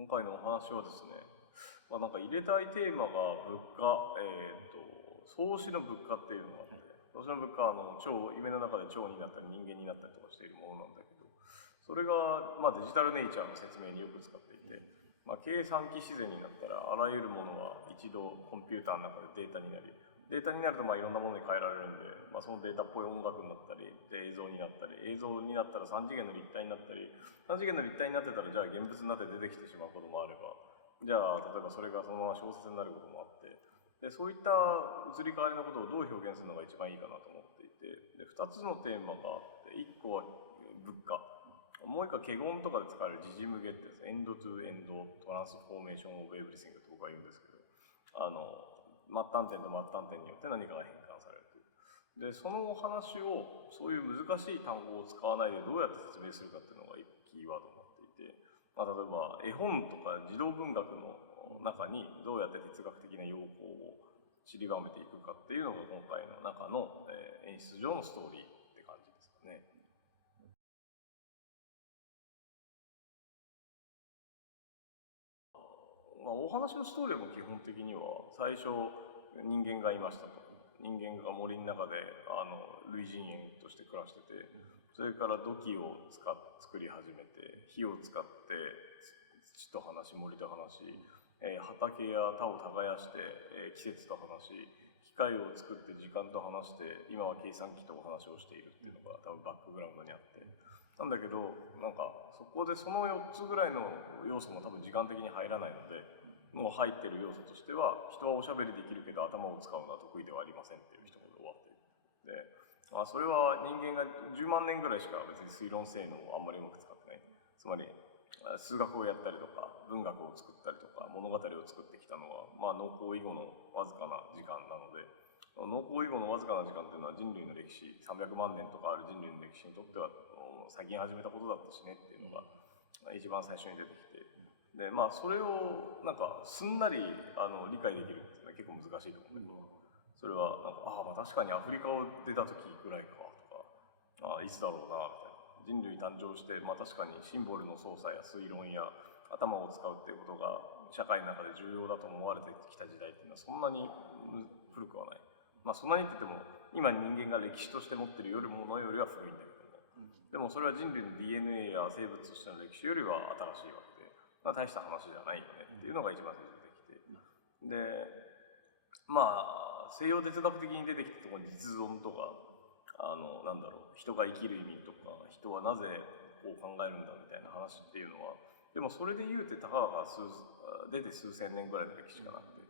今回のお話はですね、なんか入れたいテーマが物価、創始の物価っていうのがあって、創始の物価は夢の中で蝶になったり人間になったりとかしているものなんだけど、それが、デジタルネイチャーの説明によく使っていて、計算機自然になったらあらゆるものは一度コンピューターの中でデータになり、データになるといろんなものに変えられるんで、そのデータっぽい音楽になったり、映像になったり、映像になったら3次元の立体になったり、3次元の立体になってたらじゃあ現物になって出てきてしまうこともあれば、じゃあ例えばそれがそのまま小説になることもあって、でそういった移り変わりのことをどう表現するのが一番いいかなと思っていて、で2つのテーマがあって、1個は物価、もう1個は華厳とかで使われる時事無限ってやつ、エンドトゥエンドトランスフォーメーションオブエブリシングって僕は言うんですけど、末端点と末端点によって何かが変換されるという。でそのお話をそういう難しい単語を使わないでどうやって説明するかっていうのがキーワードになっていて、例えば絵本とか児童文学の中にどうやって哲学的な要項を散りばめていくかっていうのが今回の中の、演出上のストーリーって感じですかね。お話のストーリーも基本的には最初人間がいましたと。人間が森の中で類人猿として暮らしてて、それから土器を作り始めて、火を使って土と話し、森と話し、畑や田を耕して、季節と話し、機械を作って時間と話して、今は計算機とお話をしているっていうのが多分バックグラウンドにあって、なんだけどそこでその4つぐらいの要素も多分時間的に入らないので、もう入ってる要素としては、人はおしゃべりできるけど頭を使うのは得意ではありませんっていう一言で終わっている。でそれは人間が10万年ぐらいしか別に推論性能をあんまりうまく使ってない。つまり数学をやったりとか文学を作ったりとか物語を作ってきたのは、農耕以後のわずかな時間なので、農耕以後のわずかな時間っていうのは人類の歴史300万年とかある人類の歴史にとっては最近始めたことだったしねっていうのが一番最初に出てきて、でそれをすんなり理解できるっていうのは結構難しいと思うんだけど、それは確かにアフリカを出た時ぐらいかとか、いつだろうなみたいな。人類誕生して、確かにシンボルの操作や推論や頭を使うっていうことが社会の中で重要だと思われてきた時代っていうのはそんなに古くはない。そんなにって言っても今人間が歴史として持ってるよりものよりは古いんだけども、でもそれは人類の DNA や生物としての歴史よりは新しいわけで、大した話じゃないよねっていうのが一番最初に出てきて、で西洋哲学的に出てきたところに実存とか人が生きる意味とか人はなぜこう考えるんだみたいな話っていうのは、でもそれで言うてたかが出て数千年ぐらいの歴史がなくて、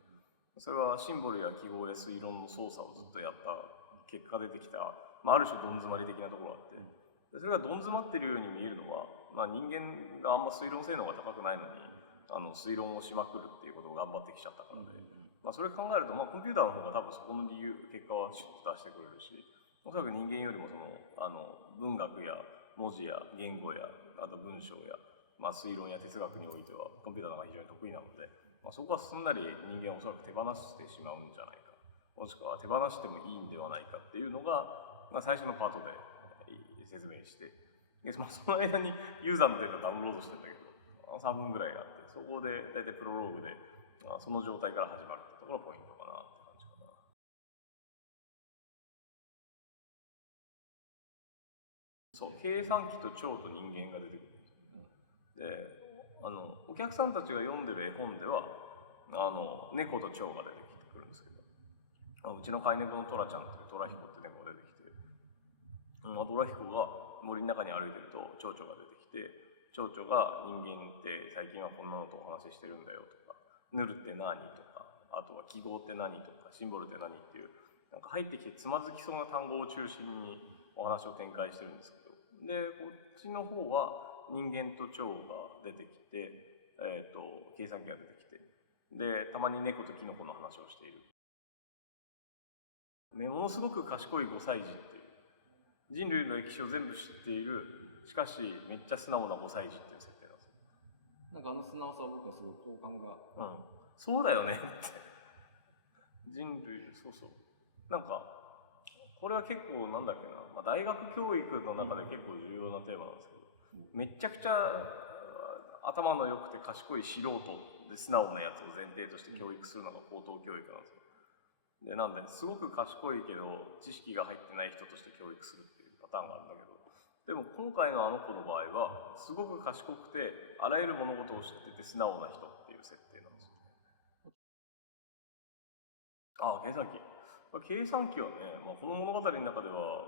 それはシンボルや記号や推論の操作をずっとやった結果出てきた、ある種どん詰まり的なところがあって、それがどん詰まってるように見えるのは、人間があんま推論性能が高くないのに推論をしまくるっていうことを頑張ってきちゃったからで、それ考えると、コンピューターの方が多分そこの結果はシュッと出してくれるし、おそらく人間よりも文学や文字や言語やあと文章や、推論や哲学においてはコンピューターの方が非常に得意なので、そこはすんなり人間はおそらく手放してしまうんじゃないか、もしくは手放してもいいんではないかっていうのが、最初のパートで説明して、でその間にユーザーのデータダウンロードしてるんだけど3分ぐらいあって、そこで大体プロローグでその状態から始まるってところがポイントかなって感じかな。そう、計算機と蝶と人間が出てくるんですよ。でお客さんたちが読んでる絵本では猫と蝶が出てきてくるんですけど、うちの飼い猫のトラちゃんっていうトラヒコって猫が出てきて、トラヒコが森の中に歩いてると蝶々が出てきて、蝶々が人間って最近はこんなのとお話ししてるんだよとか、ヌルって何とか、あとは記号って何とか、シンボルって何っていう入ってきてつまずきそうな単語を中心にお話を展開してるんですけど、でこっちの方は人間と蝶が出てきて、計算機が出てきて、でたまに猫とキノコの話をしている、ものすごく賢い5歳児っていう、人類の歴史を全部知っている、しかしめっちゃ素直な5歳児っていう設定なんですよ。素直さは僕はすごい好感が、そうだよねって人類、そうそう、これは結構大学教育の中で結構重要なテーマなんですけど、めっちゃくちゃ頭の良くて賢い素人で素直なやつを前提として教育するのが高等教育なんですよ。でなんですごく賢いけど知識が入ってない人として教育するっていうパターンがあるんだけど、でも今回のあの子の場合はすごく賢くてあらゆる物事を知ってて素直な人っていう設定なんですよ。計算機はね、この物語の中では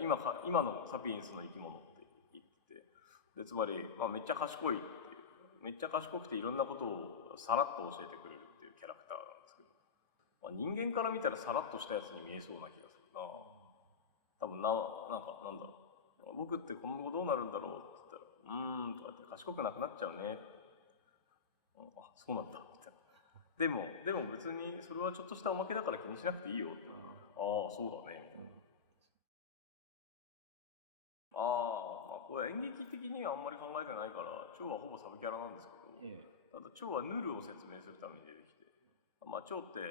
今のサピエンスの生き物って言ってて、でつまり、めっちゃ賢いっていう、めっちゃ賢くていろんなことをさらっと教えてくれるっていうキャラクターなんですけど、人間から見たらさらっとしたやつに見えそうな気がするな。多分なんだろう、僕って今後どうなるんだろうって言ったら、とかって賢くなくなっちゃうね。あ、そうなんだみたいな。でも別にそれはちょっとしたおまけだから気にしなくていいよって。ああ、そうだねみたいな。これ演劇的にはあんまり考えてないから蝶はほぼサブキャラなんですけど、ただ蝶はヌルを説明するために出てきて、蝶って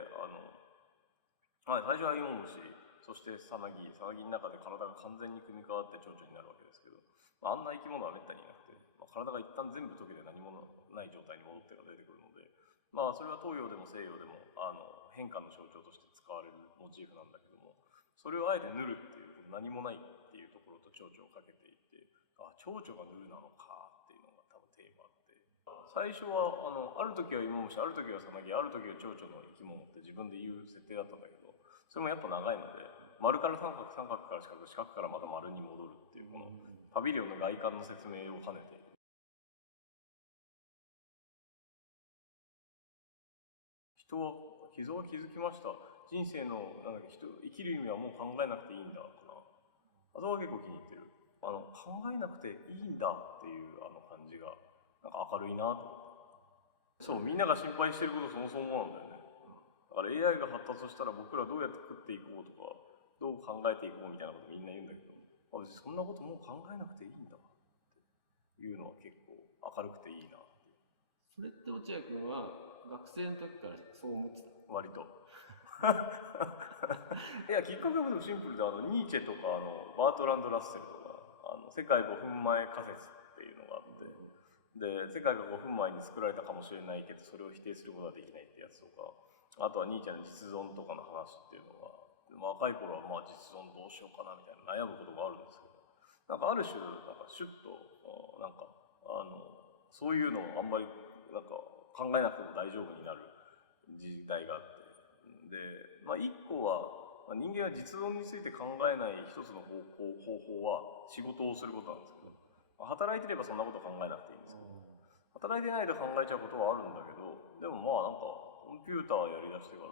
最初はイモムシ、そしてサナギの中で体が完全に組み替わって蝶々になるわけですけど、あんな生き物はめったにいなくて、体が一旦全部溶けて何もない状態に戻ってが出てくるので、それは東洋でも西洋でも変化の象徴として使われるモチーフなんだけども、それをあえてヌルっていう何もないっていうところと蝶々をかけていって、蝶々がヌルなのかっていうのが多分テーマで、最初はある時はイモムシ、ある時はサナギ、ある時は蝶々の生き物って自分で言う設定だったんだけど、それもやっぱ長いので、丸から三角、三角から四角、四角からまた丸に戻るっていう、このパビリオンの外観の説明を兼ねている。人は気づきました。人生の生きる意味はもう考えなくていいんだかな。あとは結構気に入ってる。考えなくていいんだっていう感じが明るいなと思って。そう、みんなが心配してることそもそもなんだよね。だから AI が発達したら僕らどうやって食っていこうとか、どう考えていこうみたいなことみんな言うんだけど、別にそんなこともう考えなくていいんだっていうのは結構明るくていいなっていう。それって落合君は学生の時からそう思ってた？割といや、きっかけはシンプルでニーチェとかバートランド・ラッセルとか世界5分前仮説っていうのがあって、で世界が5分前に作られたかもしれないけどそれを否定することはできないってやつとか、あとはニーチェの実存とかの話っていうのが、若い頃は実存どうしようかなみたいな悩むことがあるんですけど、ある種シュッとそういうのをあんまり考えなくても大丈夫になる時代があって、で一個は人間は実存について考えない一つの方法は仕事をすることなんですけど、働いてればそんなこと考えなくていいんですけど、働いてないで考えちゃうことはあるんだけど、でもコンピューターやりだしてから、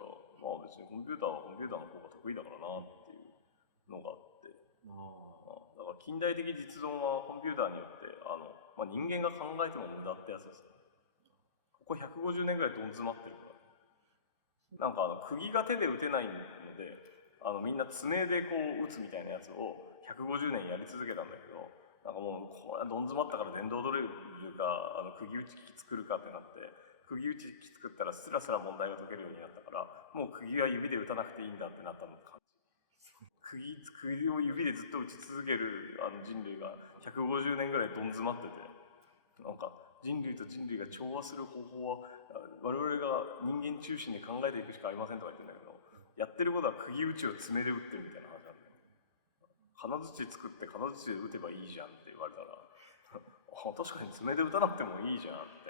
別にコンピューターはコンピューターの方が得意だからなっていうのがあって、だから近代的実存はコンピューターによって人間が考えても無駄ってやつですね。ここ150年ぐらいどん詰まってるから。釘が手で打てないのでみんな爪でこう打つみたいなやつを150年やり続けたんだけど、もうこれはどん詰まったから電動ドリルか釘打ち機作るかってなって、釘打ち機作ったらスラスラ問題が解けるようになったから、もう釘は指で打たなくていいんだってなったの感じ。釘を指でずっと打ち続ける人類が150年ぐらいどん詰まってて、人類と人類が調和する方法は我々が人間中心で考えていくしかありませんとか言ってんだけど、やってることは釘打ちを爪で打ってるみたいな話なんだよ。金槌作って金槌で打てばいいじゃんって言われたら確かに爪で打たなくてもいいじゃんって